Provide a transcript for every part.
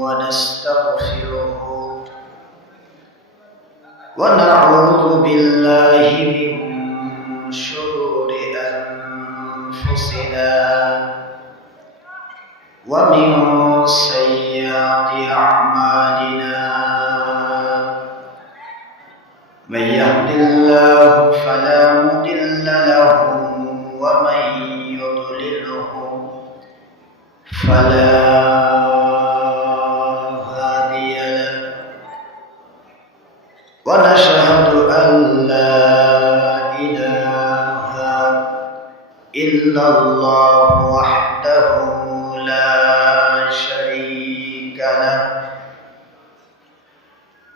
ونستغفره ونعوذ بالله من شرور أنفسنا ومن سيئات أعمالنا من يهد الله فلا مضل له ومن يضلله فلا هادي له ونشهد أن لا إله إلا الله وحده لا شريك له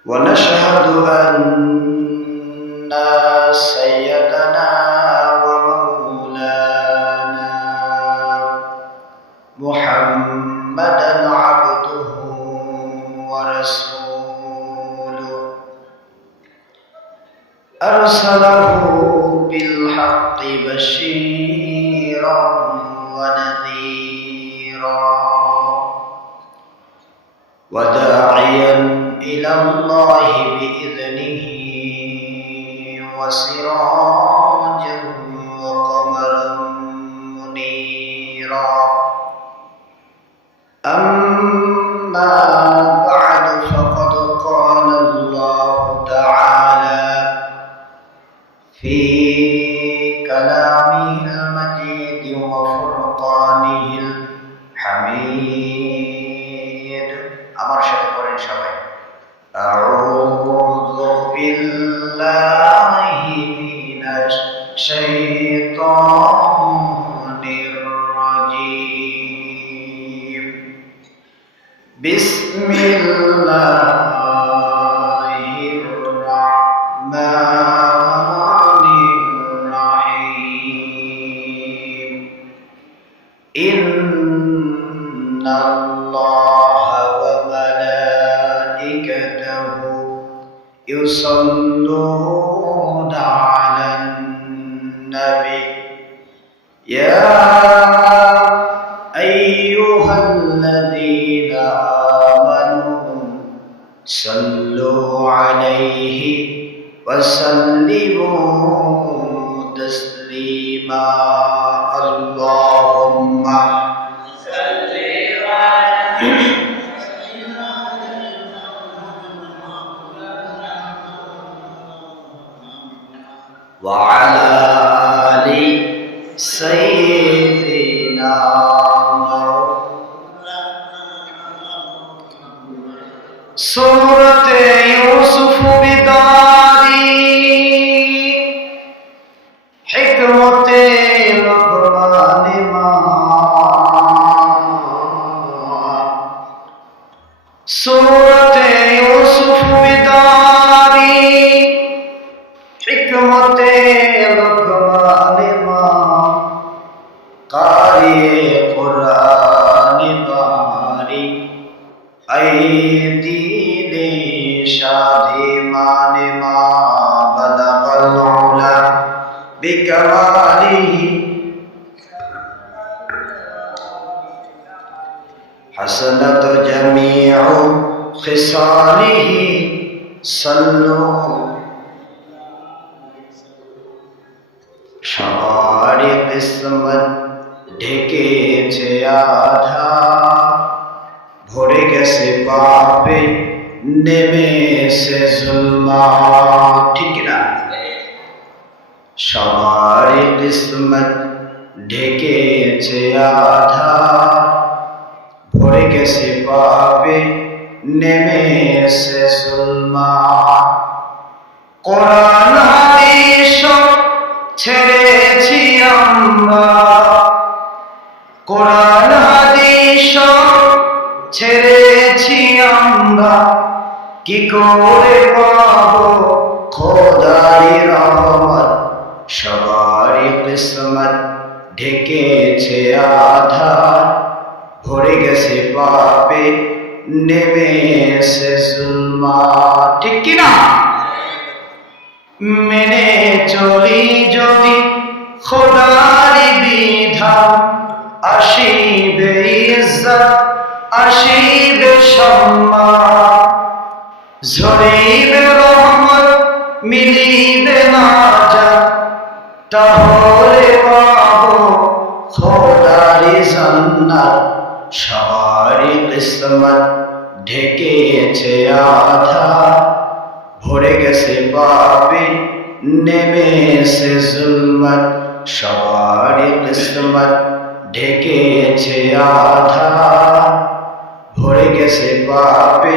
ونشهد أن سيدنا ومولانا محمدا عبده ورسوله أرسله بالحق بشيرا ونذيرا وداعيا إلى الله بإذنه وسراجا وقمرا منيرا أما بعد فقد قال الله تعالى في كلامه المجيد وفرقانه الحميد আমার সাথে পড়েন সবাই أعوذ بالله من الشيطان الرجيم بسم الله الرحمن الرحيم إن الله وملائكته يصلون على النبي يا أيها الذين آمنوا صلوا عليه وسلموا تسليما اللهم صل على وعلى آل سيدنا سورة يوسف بداري حكمة لقمان ما سورة يوسف بداري حكمة لقمان ما قارئ قرآن باري أيدي شادمان ما بلغ العلا بكماله حسنت جميع خصاله صلوا সবার কিসমত ঢেকেছে আধা ভরে গেছে পাপে নেমেছে জুলমাত ঠিক না সবার কিসমত ঢেকেছে আধা ভরে গেছে পাপে নেমেছে জুলমাত কোরআন হাদিস ছেড়েছি আমরা কোরআন হাদিস ছেড়েছি আমরা কি করে পাবো খোদার রহমত সবার কিসমত ঢেকেছে আধার ভরে গেছে পাপে নেমেছে জুলমাত ঠিক কি না মেনে চলি যদি খোদার বিধান আসিবে ইজ্জত আসিবে সম্মান, ঝরিবে রহমত মিলিবে না যা, তাহলে পাবো খোদারি জান্নাত। সবারই কিসমত ঢেকেছে আধা, ভরে গেছে পাপে নেমেছে জুলমত। সবারই কিসমত ঢেকেছে আধা, ভরে গেছে পাপে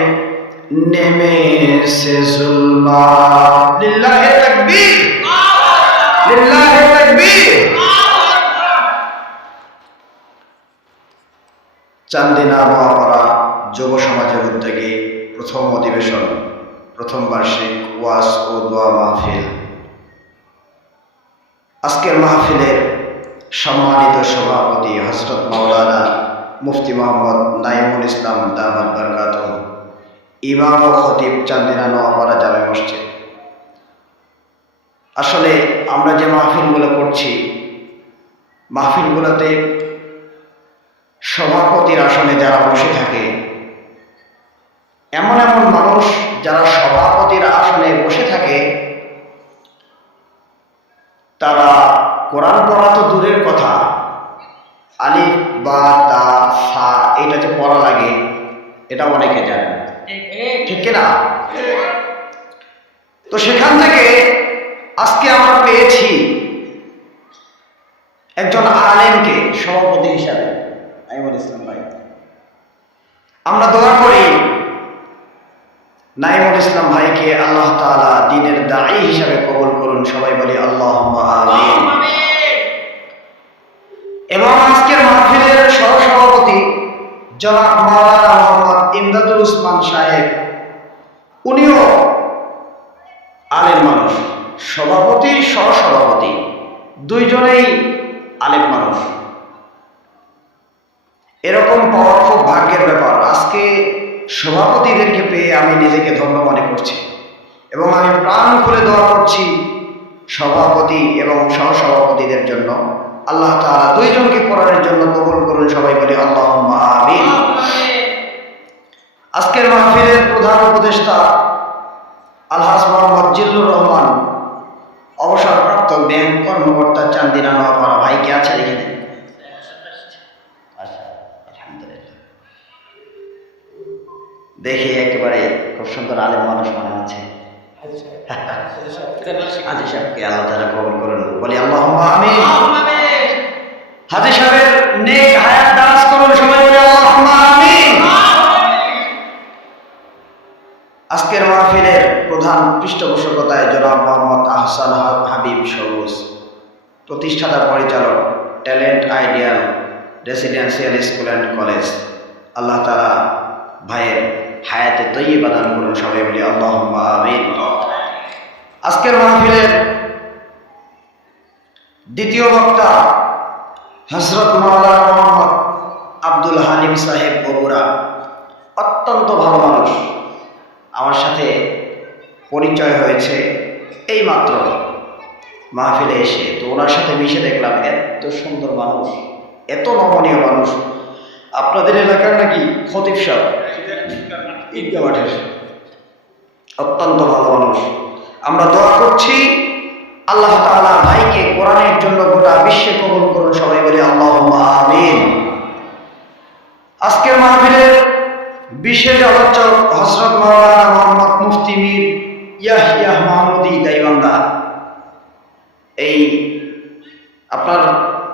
নেমেছে জুলমত। লিল্লাহি তাকবীর, লিল্লাহি তাকবীর। চান্দিনা মহাপাড়া যুব সমাজের উদ্যোগে প্রথম অধিবেশন, প্রথম বার্ষিক ওয়াজ ও দোয়া মাহফিল। আজকের মাহফিলের সম্মানিত সভাপতি হযরত মাওলানা মুফতি মোহাম্মদ নাঈমুল ইসলাম দামাত বারকাতুহু, ইমাম ও খতিব চান্দিনা নোয়াপাড়া জামে মসজিদ। আসলে আমরা যে মাহফিলগুলো করছি, মাহফিলগুলোতে সভাপতির আসনে যারা বসে থাকে, এমন এমন মানুষ যারা সভাপতির আসনে বসে থাকে, তারা কোরআন পড়া তো দূরের কথা, আলিফ বা তা সা এটা যে পড়া লাগে এটা অনেকে জানে, ঠিক কিনা? তো সেখান থেকে আজকে আমরা পেয়েছি একজন আলেমকে সভাপতি হিসাবে, নাঈমুল ইসলাম ভাই। আমরা দোয়া করি নাঈমুল ইসলাম ভাইকে আল্লাহ তাআলা দ্বীনের দাঈ হিসাবে কবুল করুন। সবাই বলি আল্লাহুম্মা আমিন। এবং আজকের মাহফিলের সহসভাপতি জনাব মাওলানা মোহাম্মদ ইমদাদুল উসমান সাহেব, উনিও আলেম মানুষ, সভাপতি সহসভাপতি দুইজনেই আলেম মানুষ। এরকম পাওয়া খুব ভাগ্যের ব্যাপার। আজকে সভাপতিদেরকে পেয়ে আমি নিজেকে ধন্য মনে করছি এবং আমি প্রাণ খুলে দোয়া করছি সভাপতি এবং সহসভাপতিদের জন্য। আল্লাহ তাআলা দুইজনকে কোরআনের জন্য কবুল করুন। সবাই বলি আল্লাহুম্মা আমিন। আজকের মাহফিলের প্রধান উপদেষ্টা আলহাজ মোহাম্মদ জিল্লুর রহমান, অবসরপ্রাপ্ত ব্যাংক কর্মকর্তা চান্দিনা নোয়াপাড়া। ভাইকে আছে এখানে? দেখি একেবারে খুব সুন্দর আলেম মানুষ মনে হচ্ছে। হাজী সাহেবকে আল্লাহ তাআলা কবুল করুন। বলি আল্লাহুম্মা আমিন। হাজী সাহেবের নেক হায়াত দারাজ করুন। সবাই বলি আল্লাহুম্মা আমিন। আজকের মাহফিলের প্রধান পৃষ্ঠপোষকতায় জনাব মোহাম্মদ আহসান হাবিব সবুজ, প্রতিষ্ঠাতা পরিচালক, talent ideal residential school and college. Allah তাআলা ভাইয়ের হায়াতে তৈয়বা দান করুন। সবাই বলি আল্লাহুম্মা আমিন। আজকের মাহফিলের দ্বিতীয় বক্তা হযরত মাওলানা মোহাম্মদ আব্দুল হালিম সাহেব বগুড়া, অত্যন্ত ভালো মানুষ। আমার সাথে পরিচয় হয়েছে এইমাত্র মাহফিলে এসে, তো ওনার সাথে মিশে দেখলাম এত সুন্দর মানুষ, এত নমনীয় মানুষ। আপনাদের এলাকার নাকি খতিব সাহেব, ঈদগাহ মাঠের, অত্যন্ত ভালো মানুষ। আমরা দোয়া করছি আল্লাহ তাআলা ভাইকে কোরআনের জন্য গোটা বিশ্বে কবুল করুন। সবাই বলি আল্লাহুম্মা আমিন। আজকের মাহফিলের বিশেষ আলোচক হযরত মাওলানা মোহাম্মদ মুফতি মীর ইয়াহইয়া মাহমুদী গাইবান্ধা। এই আপনার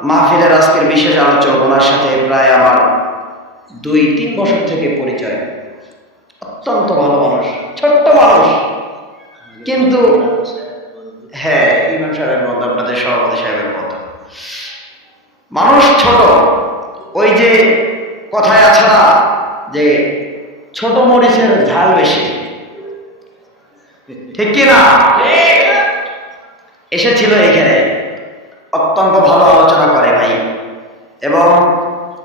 মাহফিলের আজকের বিশেষ আলোচক, ওনার সাথে প্রায় আমার 2-3 বছর থেকে পরিচয়। অত্যন্ত ভালো মানুষ, ছোট্ট মানুষ, কিন্তু হ্যাঁ ইমাম সাহেবের মতো, আপনাদের সভাপতি সাহেবের মতো মানুষ। ছোট, ওই যে কথায় আছে না যে ছোট মরিচের ঝাল বেশি, ঠিক কি না? এসেছিল এখানে, অত্যন্ত ভালো আলোচনা করে ভাই এবং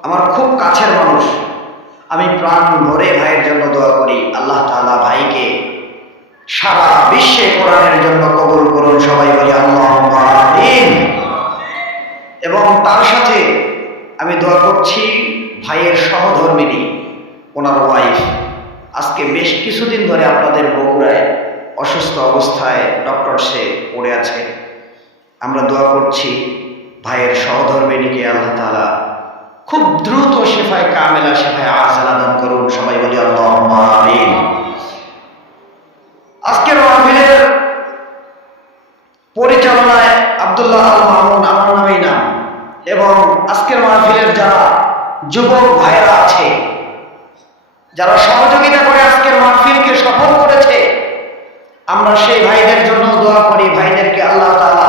আমার খুব কাছের মানুষ। আমি প্রাণ ভরে ভাইয়ের জন্য দোয়া করি আল্লাহ তাআলা ভাইকে সারা বিশ্বে কোরআনের জন্য কবুল করুন। সবাই বলি আল্লাহুম্মা আমিন। এবং তার সাথে আমি দোয়া করছি ভাইয়ের সহধর্মিনী, ওনার ওয়াইফ আজকে বেশ কিছুদিন ধরে আপনাদের বগুড়ায় অসুস্থ অবস্থায় ডক্টর সে পড়ে আছে। আমরা দোয়া করছি ভাইয়ের সহধর্মিণীকে আল্লাহ তাআলা খুব দ্রুত শেফায়ে কামেলা, শেফায়ে আজলা দান করুন। সবাই বলি আল্লাহুম্মা আমিন। আজকের মাহফিলের পরিচালনায় আব্দুল্লাহ আল মামুন, আমার নামেই নাম, এবং আজকের মাহফিলের যারা যুবক ভাইরা আছে, যারা সহযোগিতা করে আজকের মাহফিলকে সফল করেছে, আমরা সেই ভাইদের জন্য দোয়া করি। ভাইদেরকে আল্লাহ তাআলা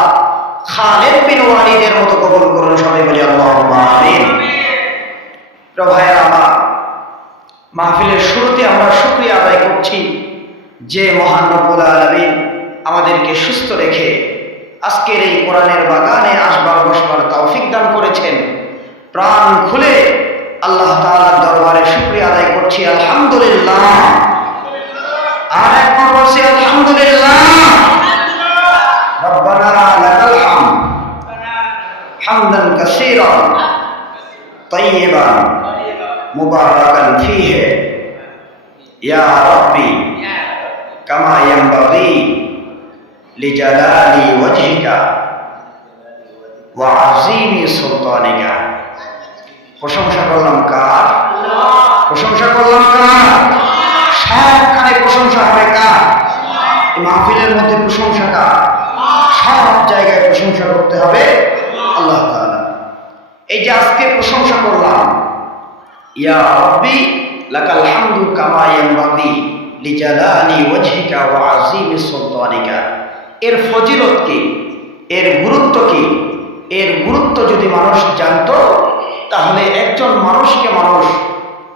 খালিদ বিন ওয়ালিদের মতো কবুল করুন। সবাই বলি আল্লাহুম্মা আমিন। প্রিয় ভাইরা আমার, মাহফিলের শুরুতে আমরা শুকরিয়া আদায় করছি যে মহান রব্বুল আলামিন আমাদেরকে সুস্থ রেখে আজকের এই কোরআনের বাগানে আসবার বসবার তৌফিক দান করেছেন। প্রাণ খুলে আল্লাহ তাআলার দরবারে শুকরিয়া আদায় করছি, আলহামদুলিল্লাহ। আর একবার বলছি আলহামদুলিল্লাহ। রব্বানা লাকাল হামদ হামদান কাসীরান তাইয়িবান মুবারাকান ফীহি ইয়া রাব্বি কামা ইয়ানবাগি লিজালালি ওয়াজহিকা ওয়া আযীমি সুলতানিকা। প্রশংসা করলাম কার? প্রশংসা করলাম কার? সবখানে প্রশংসা হবে কার? এই মাহফিলের মধ্যে প্রশংসা কার? সব জায়গায় প্রশংসা করতে হবে আল্লাহ তাআলা। এই যে আজকে প্রশংসা করলাম, ইয়া রাব্বি লাকাল হামদু কামা ইয়ানবাগি লিজালালি ওয়াজহিকা ওয়া আযীমি সুলতানিকা, এর ফজিলত কি, এর গুরুত্ব কি? এর গুরুত্ব যদি মানুষ জানতো তাহলে একজন মানুষকে মানুষ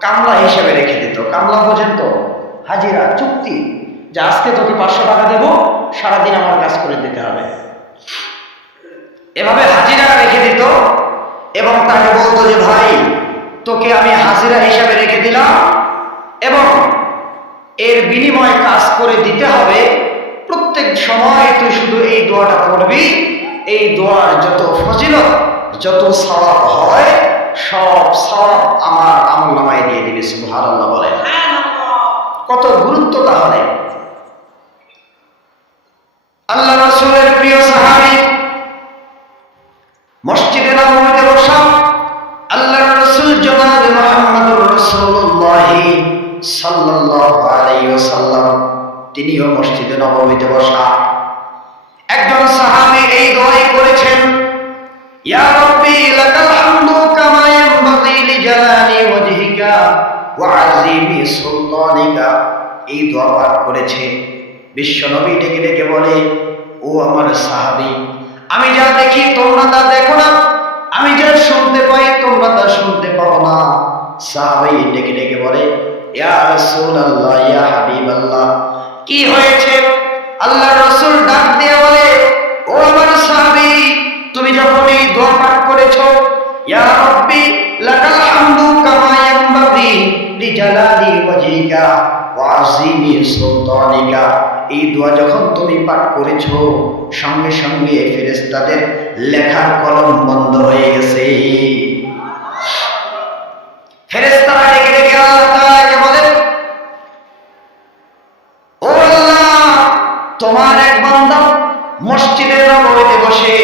কামলা হিসেবে রেখে দিত। কামলা বোঝেন তো? হাজিরা, চুক্তি, যে আজকে তোকে 500 টাকা দেব, সারাদিন আমার কাজ করে দিতে হবে। এভাবে হাজিরা রেখে দিত এবং তাকে বলতো যে ভাই, তোকে আমি হাজিরা হিসাবে রেখে দিলাম এবং এর বিনিময়ে কাজ করে দিতে হবে। প্রত্যেক সময় তুই শুধু এই দোয়াটা করবি, এই দোয়ার যত ফজিলত, যত সওয়াব হয়, সব সওয়াব আমার আমলনামায় দিয়ে দিবি। সুবহানাল্লাহ বলে। কত গুরুত্ব তাহলে! আল্লাহ রাসূলের প্রিয় সাহাবী মসজিদে নববীতে বসা আল্লাহর রাসূল জনাব মুহাম্মদুর রাসূলুল্লাহ সাল্লাল্লাহু আলাইহি ওয়াসাল্লাম, তিনিও মসজিদে নববীতে বসা। একজন সাহাবী এই দোয়াই করেছেন, ইয়া রাব্বি লাকাল হামদু কামা ইয়ানবাগি লিজালালি ওয়াজহিকা ওয়া আযীমি সুলতানিকা। এই দোয়া পাঠ করেছে। বিশ্বনবী ডেকে ডেকে বলে, ও আমার সাহাবী, আমি যা দেখি তোমরা তা দেখো না, আমি যা শুনতে পাই তোমরা তা শুনতে পাও না। সাহাবী ডেকে ডেকে বলে, ইয়া রাসূলুল্লাহ, ইয়া হাবিবাল্লাহ, কি হয়েছে? আল্লাহর রাসূল ডাক দিয়ে বলে, ও আমার সাহাবী, তুমি যখন এই দোয়া পাঠ করেছো, ইয়া রাব্বি লাকাল হামদু কামা ইয়ানবাগি লিজালালি ওয়াজহিকা ওয়া আযীমি সুলতানিকা, এই দোয়া যখন তুমি পাঠ করেছো, সঙ্গে সঙ্গে ফেরেশতাদের লেখার কলম বন্ধ হয়ে গেছে। ফেরেশতারা ডেকে ডেকে আল্লাহ তাআলাকে বলে, ও আল্লাহ, তোমার এক বান্দা মসজিদে নববীতে বসে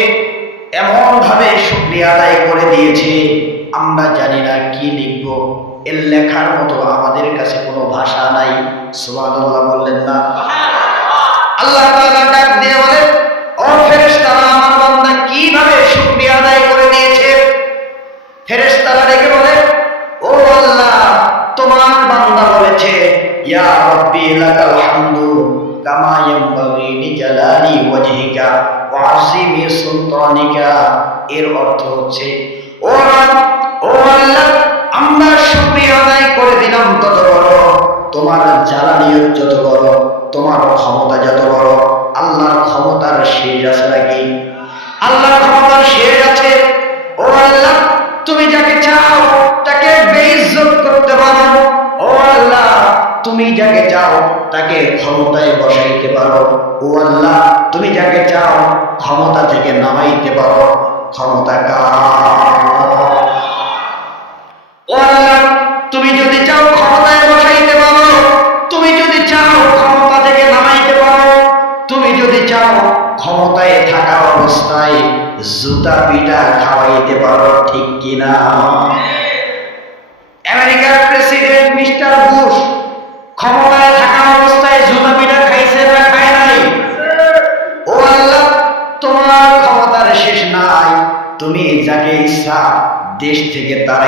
এমন ভাবে শুকরিয়া আদায় করে দিয়েছে, আমরা জানি না কি লিখব, এর লেখার মতো আমাদের কাছে কোনো ভাষা নাই। সুবহানাল্লাহ বললেন না? আল্লাহ তাআলা ডাক দিয়ে বলে, ও ফেরেশতারা, আমার বান্দা কিভাবে শুকরিয়া আদায় করে দিয়েছে? ফেরেশতারা ডেকে বলে, ও আল্লাহ, তোমার বান্দা বলেছে, ইয়া রাব্বি লাকাল হামদু কামা ইয়ানবাগি লিজালালি ওয়াজহিকা ওয়া আযীমি সুলতানিকা। এর অর্থ হচ্ছে, ও আল্লাহ, আমরা শুকরিয়া আদায় করে দিলাম তত বড়, তোমার জালালিয়ত যত বড়, তোমার ক্ষমতা যত বড়। আল্লাহর ক্ষমতার শেষ আছে নাকি? আল্লাহর ক্ষমতার শেষ আছে। ও আল্লাহ, তুমি যাকে চাও তাকে বেইজ্জত করতে পারো। ও আল্লাহ, তুমি যাকে চাও তাকে ক্ষমতায় বসাইতে পারো। ও আল্লাহ, তুমি যাকে চাও ক্ষমতা থেকে নামাইতে পারো। ক্ষমতা কার? ও আল্লাহ, তুমি যদি চাও ক্ষমতায় বসাইতে পারো, তুমি ক্ষমতায় থাকা অবস্থায় জুতা পিটা খাওয়াইতে পারো, ঠিক কিনা? আমেরিকার প্রেসিডেন্ট মিস্টার বুশ ক্ষমতায় থাকা অবস্থায় জুতা পিটা খাইছে না খায় নাই? ও আল্লাহ, তোমার ক্ষমতার শেষ নাই, তুমি যাকে ইচ্ছা দেশ থেকে তারা